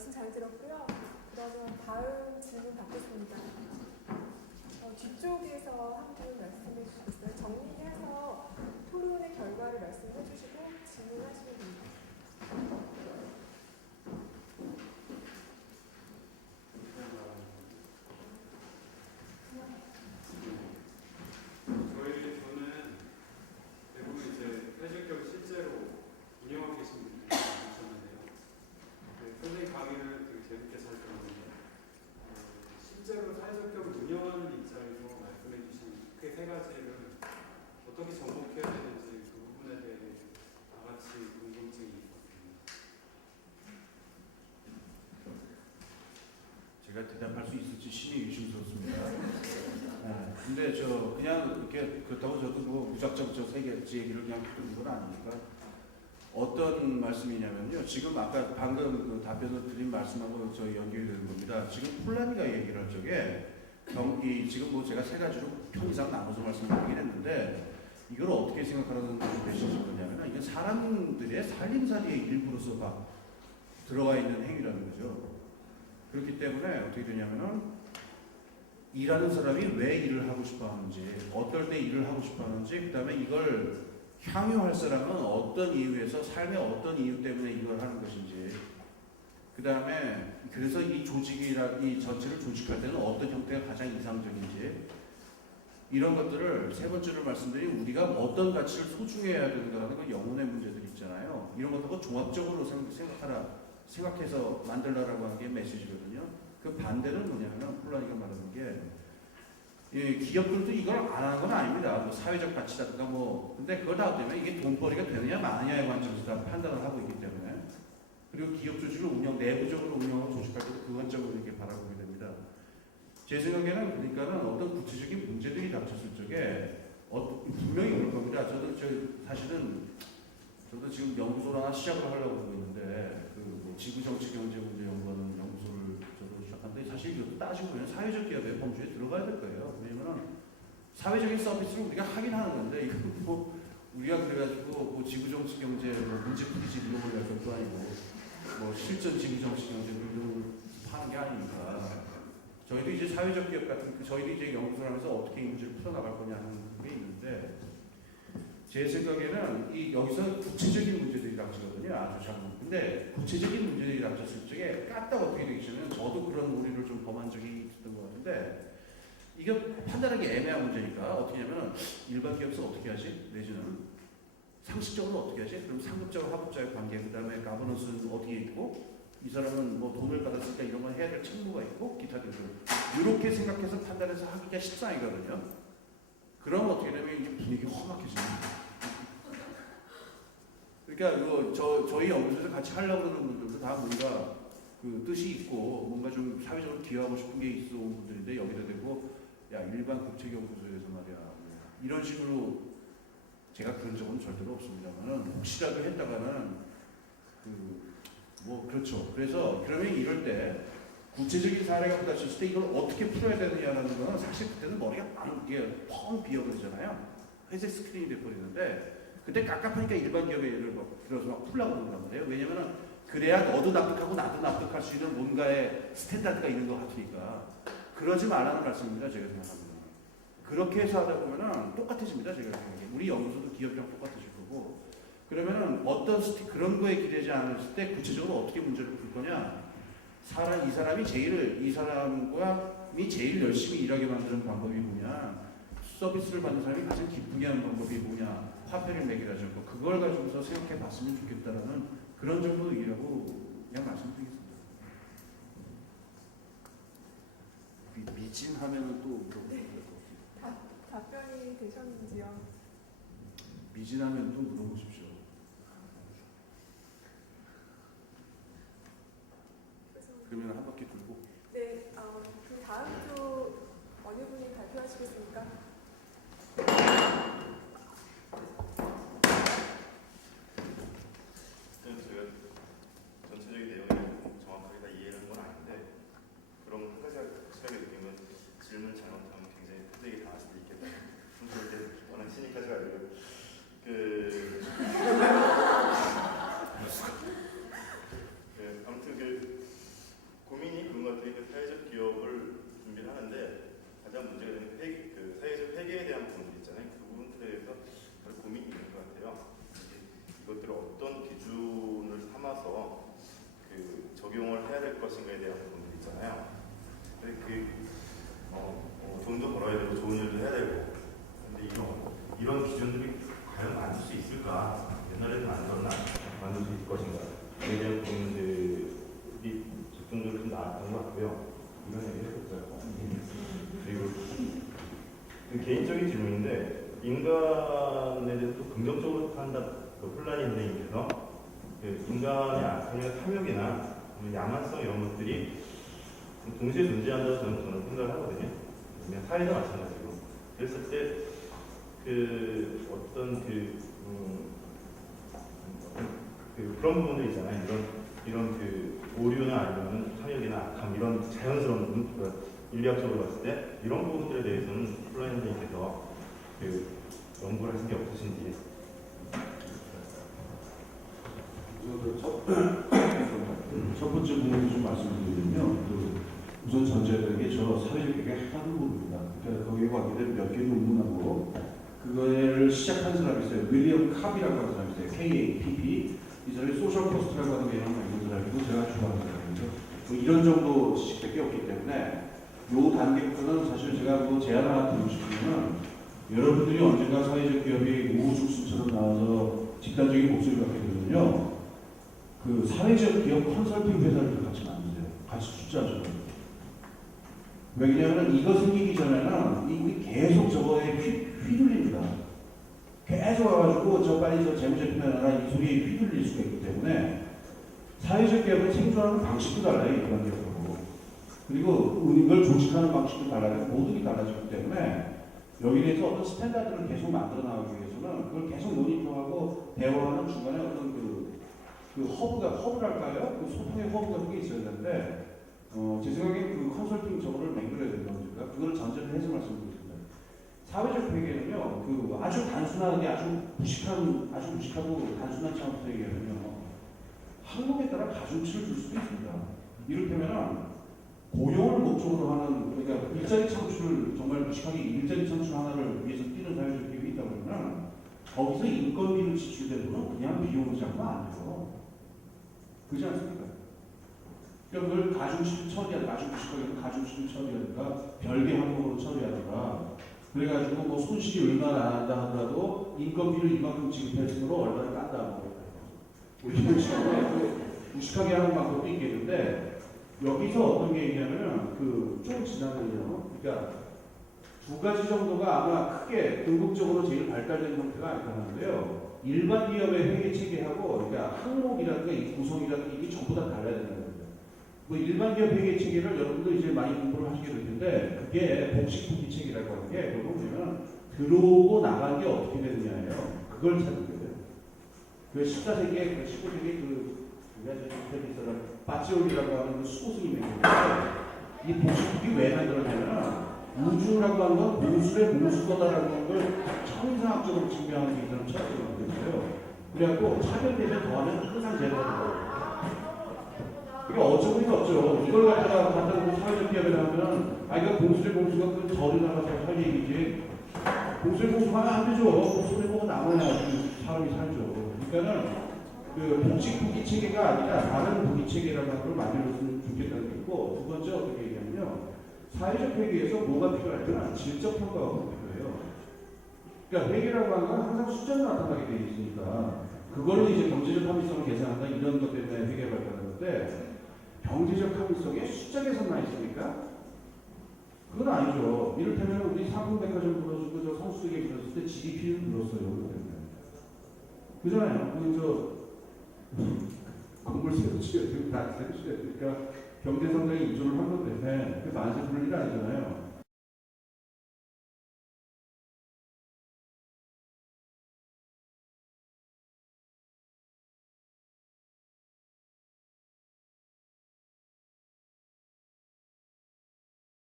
말씀 잘 들었고요. 그러면 다음 질문 받겠습니다. 뒤쪽에서 한 분 말씀해 주시겠어요? 정리해서 토론의 결과를 말씀해 주시고 질문하시면 됩니다. 저는 대부분 이제 사회적 실제로 운영하고 계신 분들이 많으셨는데요. 선생님 강의를 되게 재밌게 잘 들었는데 실제로 사회적 격을 운영하는 입장에서 말씀해 주신 그 세 가지를 어떻게 접목해야 되는지 그 부분에 대해 나같이 궁금증이 있었습니다. 제가 대답할 수 있을지 심히 의심스럽습니다. 네, 근데 저 그냥 이렇게 그렇다고 저도 뭐 무작정 저 세 가지 얘기를 그냥 듣는 건 아니니까 어떤 말씀이냐면요. 지금 아까 방금 그 답변을 드린 말씀하고 저 연결이 되는 겁니다. 지금 폴라니가 얘기를 할 적에 지금 뭐 제가 세 가지로 편 이상 나눠서 말씀드리긴 했는데 이걸 어떻게 생각하라는 메시지인 거냐면 이게 사람들의 살림살이의 일부로서 막 들어가 있는 행위라는 거죠. 그렇기 때문에 어떻게 되냐면은 일하는 사람이 왜 일을 하고 싶어 하는지, 어떨 때 일을 하고 싶어 하는지, 그 다음에 이걸 향유할 사람은 어떤 이유에서 삶의 어떤 이유 때문에 이걸 하는 것인지, 그 다음에 그래서 이 이 전체를 조직할 때는 어떤 형태가 가장 이상적인지, 이런 것들을 세 번째로 말씀드린 우리가 어떤 가치를 소중해야 되는가라는 건 영혼의 문제들이 있잖아요. 이런 것들을 종합적으로 생각해서 만들라라고 하는 게 메시지거든요. 그 반대는 뭐냐면 폴라니가 말하는 게 기업들도 이걸 안 하는 건 아닙니다. 뭐 사회적 가치라든가 뭐 근데 그걸 다 때문에 이게 돈벌이가 되느냐 마느냐의 관점에서 다 판단을 하고 있기 때문에 그리고 기업 조직을 내부적으로 운영하고 조직할 때도 그 관점으로 이렇게 바라보게 됩니다. 제 생각에는 그러니까는 어떤 구체적인 문제들이 닥쳤을 적에 분명히 그럴 겁니다. 사실은 저도 지금 연구소를 하나 시작을 하려고 하고 있는데 뭐 지구정치경제문제연구원 연구소를 저도 시작하는데 사실 이것도 따지고 보면 사회적 기업의 범주에 들어가야 될 거예요. 왜냐면은 사회적인 서비스를 우리가 하긴 하는 건데 이거 뭐 우리가 그래가지고 뭐 지구정치경제 문제풀이집 이런 걸 할 것도 아니고 뭐 실전 지구정치경제 이런 걸 하는 게 아니니까 저희도 이제 사회적 기업 같은 저희도 이제 연구소를 하면서 어떻게 이 문제를 풀어나갈 거냐는 게 있는데 제 생각에는 여기서 구체적인 문제들이 닥치거든요. 아주 참. 근데 구체적인 문제들이 닥쳤을 적에 까딱 어떻게 되겠냐면 저도 그런 오리를 좀 범한 적이 있었던 것 같은데 이게 판단하기 애매한 문제니까 어떻게 하면 일반 기업에서 어떻게 하지? 내지는 상식적으로 어떻게 하지? 그럼 상급자와 하급자의 관계, 그 다음에 가버넌스는 어디에 있고 이 사람은 뭐 돈을 받았으니까 이런 걸 해야 될 책무가 있고 기타 등등 이렇게 생각해서 판단해서 하기가 십상이거든요. 그럼 어떻게 되면 이제 분위기 험악해집니다. 그러니까 저희 연구소에서 같이 하려고 그러는 분들도 다 뭔가 그 뜻이 있고 뭔가 좀 사회적으로 기여하고 싶은 게 있어 온 분들인데 여기다 대고 야 일반 국책연구소에서 말이야 이런 식으로 제가 그런 적은 절대로 없습니다만은 혹시라도 했다가는 그렇죠. 그래서 그러면 이럴 때 구체적인 사례가 부딪혔을 때 이걸 어떻게 풀어야 되느냐라는 거는 사실 그때는 머리가 펑 비어버리잖아요. 회색 스크린이 돼버리는데 그때 깝깝하니까 일반 기업에 예를 들어서 막 풀라고 그런단 말이에요. 왜냐면은 그래야 너도 납득하고 나도 납득할 수 있는 뭔가의 스탠다드가 있는 것 같으니까 그러지 말라는 말씀입니다. 제가 생각합니다. 그렇게 해서 하다 보면은 똑같아집니다. 제가 생각하기에 우리 연구소도 기업이랑 똑같아질 거고 그러면은 그런 거에 기대지 않았을 때 구체적으로 어떻게 문제를 풀 거냐? 이 사람이 제일 열심히 일하게 만드는 방법이 뭐냐? 서비스를 받는 사람이 가장 기쁘게 하는 방법이 뭐냐? 화폐를 매기라지 않고 그걸 가지고서 생각해 봤으면 좋겠다라는 그런 정도 얘기라고 그냥 말씀드리겠습니다. 미진하면은 또 물어보세요. 답변이 되셨는지요? 미진하면 또 물어보십시오. 그러면 한 바퀴 돌고. 네, 그 다음 주 어느 분이 발표하시겠습니까? 제가 전체적인 내용을 정확하게 다 이해하는 건 아닌데 그럼 한 가지 확실하게 느끼면 질문 잘못하면 굉장히 표정이 당할 수도 있겠다. 그런데 워낙 시니까지가 아니고 아무튼 개인적인 질문인데 인간에 대해서 또 긍정적으로 판다 그 폴란이 선생님께서 그 인간의 탐욕이나 야만성 이런 것들이 동시에 존재한다고 저는 생각을 하거든요. 그냥 사회도 마찬가지고. 그랬을 때 그 어떤 그런 부분들 있잖아요. 이런 그 오류나 아니면 탐욕이나 악함 이런 자연스러운 인류학적으로 봤을 때 이런 부분들에 대해서는 폴란이 선생님께서 그 연구를 하신 게 없으신지. 첫 번째 부분을 좀 말씀드리면요. 우선 전제되는 게 저 사회적 개혁의 하나도 모릅니다. 그러니까 거기에 관계된 몇 개 논문하고 그거를 시작한 사람이 있어요. 윌리엄 캅이라고 하는 사람이 있어요. KAPP. 이 사람이 소셜 포스트라고 하는 게 이런 사람이고 제가 좋아하는 사람이죠. 뭐 이런 정도 지식밖에 없기 때문에 요 단계부터는 사실 제가 뭐 제안 하나 드리고 싶으면 여러분들이 언젠가 사회적 기업이 우후죽순처럼 나와서 집단적인 목소리를 갖게 되면요. 그 사회적 기업 컨설팅 회사를 같이 만드세요. 같이 숫자죠. 왜냐하면 이거 생기기 전에는 우리 계속 저거에 휘둘립니다. 계속 와가지고 저 빨리 저 재무제표 내놔라 이 소리에 휘둘릴 수가 있기 때문에 사회적 기업은 생존하는 방식도 달라요. 일반 기업하고. 그리고 이걸 조직하는 방식도 달라요. 모든 게 달라지기 때문에 여기에 대해서 어떤 스탠다드를 계속 만들어 나가기 위해서는 그걸 계속 모니터하고 대화하는 중간에 어떤 그 허브랄까요? 그 소통의 허브 같은 게 있어야 되는데 제 생각에 그 컨설팅 저거를 만들어야 된다고 생각합니다. 그걸 전제를 해서 말씀드리겠습니다. 사회적 회계는요, 그 아주 단순하게 아주 무식하고 단순한 차원에서 얘기하면요, 항목에 따라 가중치를 줄 수도 있습니다. 이를테면 고용을 목적으로 하는, 그러니까 일자리 창출을 정말 무식하게 일자리 창출 하나를 위해서 뛰는 사회적 기업이 있다 보면 거기서 인건비를 지출된 돈은 그냥 비용으로 잡으면 안 돼요. 그렇지 않습니까? 그러니까 그걸 가중치를 처리하든가, 아주 무식하게 가중치를 처리하든가, 별개 항목으로 처리하든가, 그래가지고 뭐 손실이 얼마나 안 한다 하더라도 인건비를 이만큼 지급했으므로 얼마나 깐다 뭐 무식하게 하는 방법도 있겠는데 여기서 어떤 게 있냐면 좀 지나면요. 그러니까 두 가지 정도가 아마 크게 궁극적으로 제일 발달된 형태가 나타나는데요. 일반 기업의 회계 체계하고 그러니까 항목이라든가 이 구성이라든가 이게 전부 다 달라야 된다는 거예요. 뭐 일반 기업 회계 체계를 여러분도 이제 많이 공부를 하시게 될 텐데 그게 복식분기 체계라고 하는 게 그걸 보면 들어오고 나간 게 어떻게 되느냐예요. 그걸 찾는 거예요. 그 14세기에 그 19세기 우리가 저기 있어라 바치올리라고 하는 그 수고스님이 있는데 이 복식분기 왜 만들었냐면 우주라고 하는 건 공술의 공수거다라고 하는 걸 천이상학적으로 증명하는 게 있는 철학적으로 만들었어요. 그래갖고 차별되면 더하면 항상 제로가 된다고. 이게 어처구니가 없죠. 이걸 갖다 놓고 사회적 기업에 나오면 이거 공수의 공수가 그 절에 나가서 할 얘기지. 공수의 공수가 하면 안 되죠. 공수의 공수가 남아야 사람이 살죠. 그러니까는 그 복식분기 체계가 아니라 다른 분기 체계라고 하는 걸 만들었으면 좋겠다는 게 있고 두 번째 어떻게 얘기하면요. 사회적 회계에서 뭐가 필요할까는 질적 평가가 필요해요. 그러니까 회계라고 하는 건 항상 숫자로 나타나게 되어 있으니까 그거를 이제 경제적 합리성을 계산한다 이런 것 때문에 회계가 발달하는 건데 경제적 합리성에 숫자 계산만 있습니까? 그건 아니죠. 이를테면 우리 상품백화점 불러주고 저 성수기에 불렀을 때 GDP를 불렀어요. 그것 때문에. 그잖아요. 건물 세우셔야 되고 다 세우셔야 되니까 경제 성장에 인조를 한 건데 그 만세 부를 일 아니잖아요.